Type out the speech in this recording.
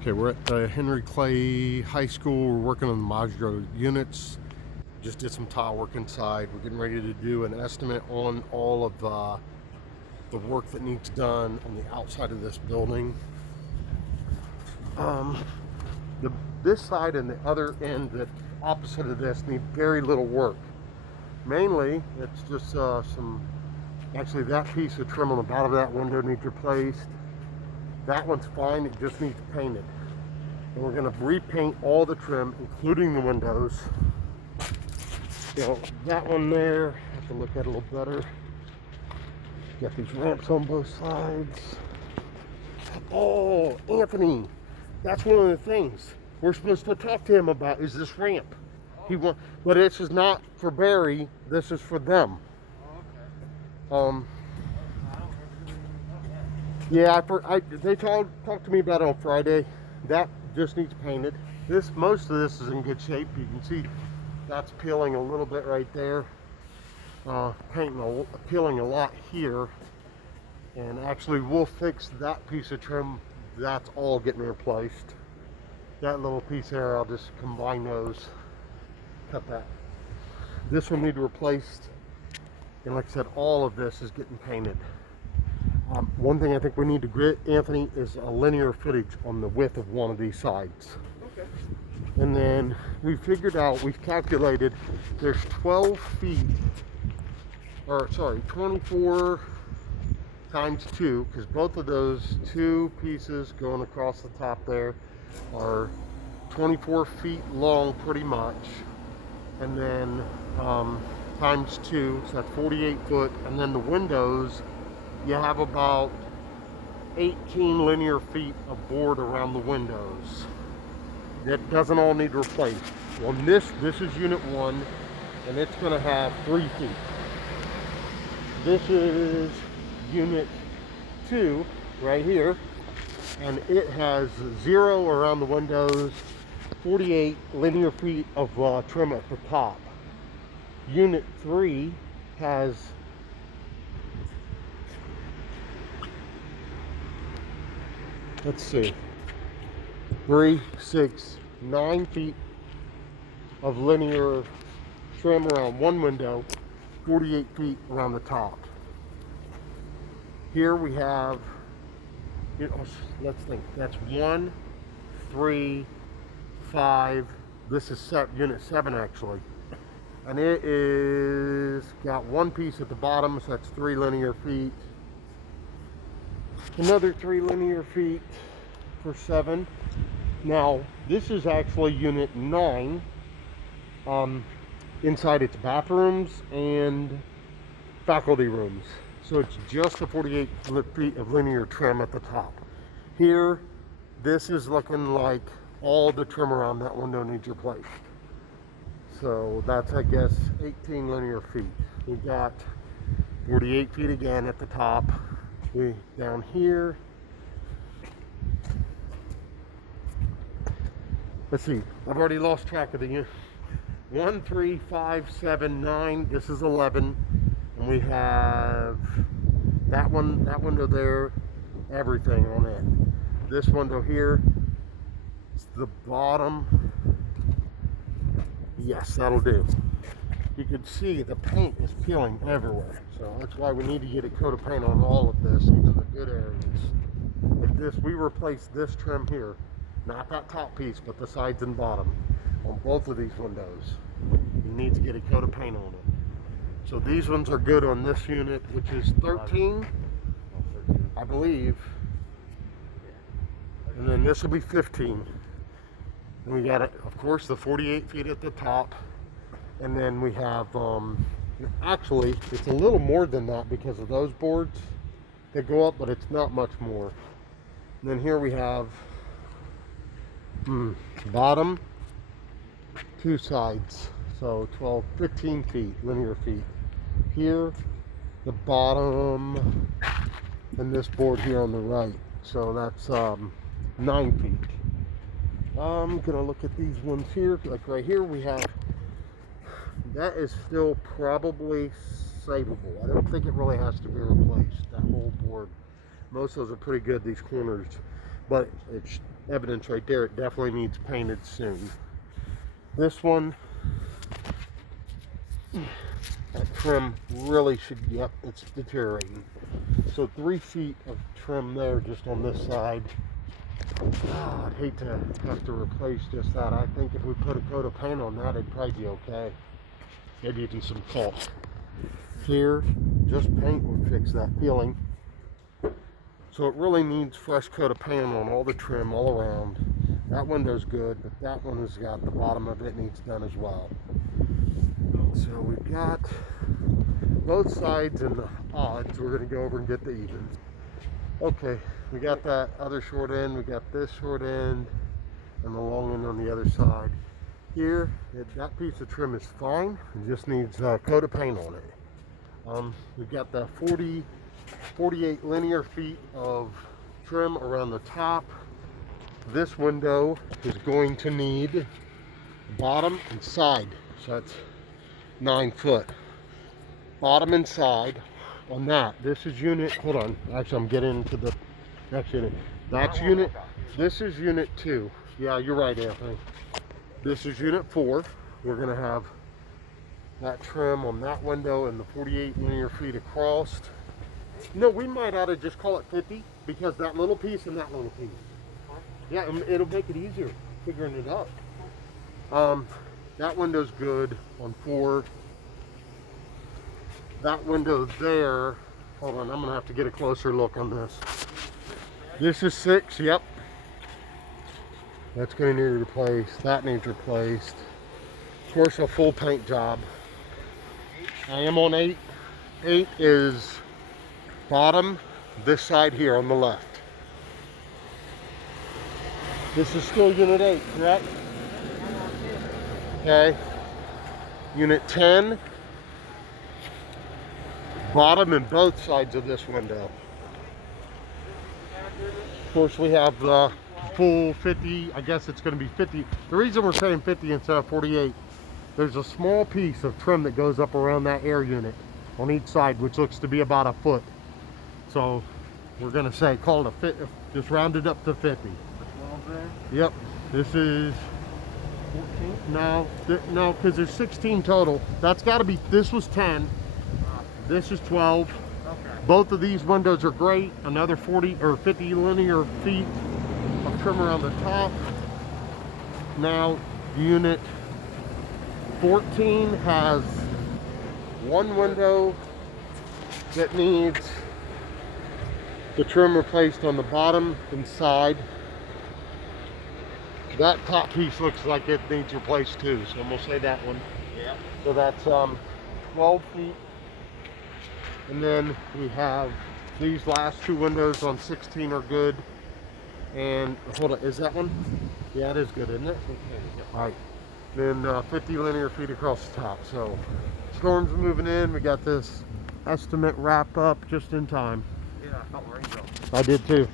Okay, we're at the Henry Clay High School. We're working on the modular units. Just did some tile work inside. We're getting ready to do an estimate on all of the work that needs done on the outside of this building. This side and the other end that opposite of this need very little work. Mainly, it's just actually that piece of trim on the bottom of that window needs replaced. That one's fine, it just needs painted. And we're gonna repaint all the trim, including the windows. That one there, have to look at it a little better. Got these ramps on both sides. Oh, Anthony, that's one of the things we're supposed to talk to him about is this ramp. But this is not for Barry, this is for them. Yeah, they talked to me about it on Friday. That just needs painted. Most of this is in good shape. You can see that's peeling a little bit right there. Peeling a lot here. And actually we'll fix that piece of trim. That's all getting replaced. That little piece there, I'll just combine those. Cut that. This will need replaced. And like I said, all of this is getting painted. One thing I think we need to get, Anthony, is a linear footage on the width of one of these sides. Okay. And then we've calculated there's 12 feet, or sorry, 24 times 2, because both of those two pieces going across the top there are 24 feet long pretty much. And then times 2, so that's 48 foot. And then the windows, you have about 18 linear feet of board around the windows. That doesn't all need replaced. Well, this is unit 1, and it's going to have 3 feet. This is unit 2 right here, and it has 0 around the windows, 48 linear feet of trim at the top. Unit 3 has let's see, 3, 6, 9 feet of linear trim around one window, 48 feet around the top. Here we have, let's think, that's 1, 3, 5, this is unit 7 actually. And it is got one piece at the bottom, so that's 3 linear feet. Another 3 linear feet for 7. Now, this is actually unit 9. Inside its bathrooms and faculty rooms. So it's just the 48 feet of linear trim at the top. Here, this is looking like all the trim around that window needs replaced. So that's, I guess, 18 linear feet. We got 48 feet again at the top. Down here, let's see, I've already lost track of the unit. 1, 3, 5, 7, 9, this is 11, and we have that window there, everything on it. This window here, it's the bottom. Yes, that'll do. You can see the paint is peeling everywhere, so that's why we need to get a coat of paint on all of this, even the good areas. Like this, we replaced this trim here, not that top piece, but the sides and bottom on both of these windows. You need to get a coat of paint on it. So these ones are good on this unit, which is 13, I believe, and then this will be 15. And we got it, of course, the 48 feet at the top. And then we have, actually, it's a little more than that because of those boards that go up, but it's not much more. And then here we have bottom, 2 sides, so 12, 15 feet, linear feet. Here, the bottom, and this board here on the right, so that's 9 feet. I'm gonna look at these ones here, like right here we have, that is still probably savable. I don't think it really has to be replaced, that whole board. Most of those are pretty good, these corners. but it's evidence right there. It definitely needs painted soon. This one, that trim really should, yep, it's deteriorating. So 3 feet of trim there just on this side. Oh, I'd hate to have to replace just that. I think if we put a coat of paint on that, it'd probably be okay. Maybe even some caulk. Here, just paint would fix that peeling. So it really needs fresh coat of paint on all the trim all around. That window's good, but that one has got the bottom of it needs done as well. So we've got both sides and the odds. We're going to go over and get the evens. Okay, we got that other short end, we got this short end, and the long end on the other side. Here, that piece of trim is fine. It just needs a coat of paint on it. We've got the 48 linear feet of trim around the top. This window is going to need bottom and side, so that's 9 foot. Bottom and side on that. This is unit, hold on, actually I'm getting into the next unit. That's unit, this is unit 2. Yeah, you're right, Anthony. This is unit 4. We're gonna have that trim on that window and the 48 linear feet across. No, we might ought to just call it 50 because that little piece and that little piece. Yeah, it'll make it easier figuring it out. That window's good on 4. That window there, hold on, I'm gonna have to get a closer look on this. This is 6, yep. That's gonna need replaced. That needs replaced. Of course, a full paint job. I am on 8. 8 is bottom, this side here on the left. This is still unit 8, correct? Okay. Unit 10, bottom and both sides of this window. Of course, we have the full 50, I guess it's going to be 50. The reason we're saying 50 instead of 48, there's a small piece of trim that goes up around that air unit on each side, which looks to be about a foot. So we're going to say, call it a fit, just round it up to 50. Yep, this is 14? No, because there's 16 total. That's got to be, this was 10. This is 12. Okay. Both of these windows are great. Another 40 or 50 linear feet of trim around the top. Now, unit 14 has one window that needs the trim replaced on the bottom and side. That top piece looks like it needs replaced too, so we'll say that one. Yeah. So that's 12 feet. And then we have these last 2 windows on 16 are good. And hold on, is that one? Yeah, it is good, isn't it? Okay. All right. Then 50 linear feet across the top. So storm's moving in. We got this estimate wrap up just in time. Yeah, I felt the rain though. I did too.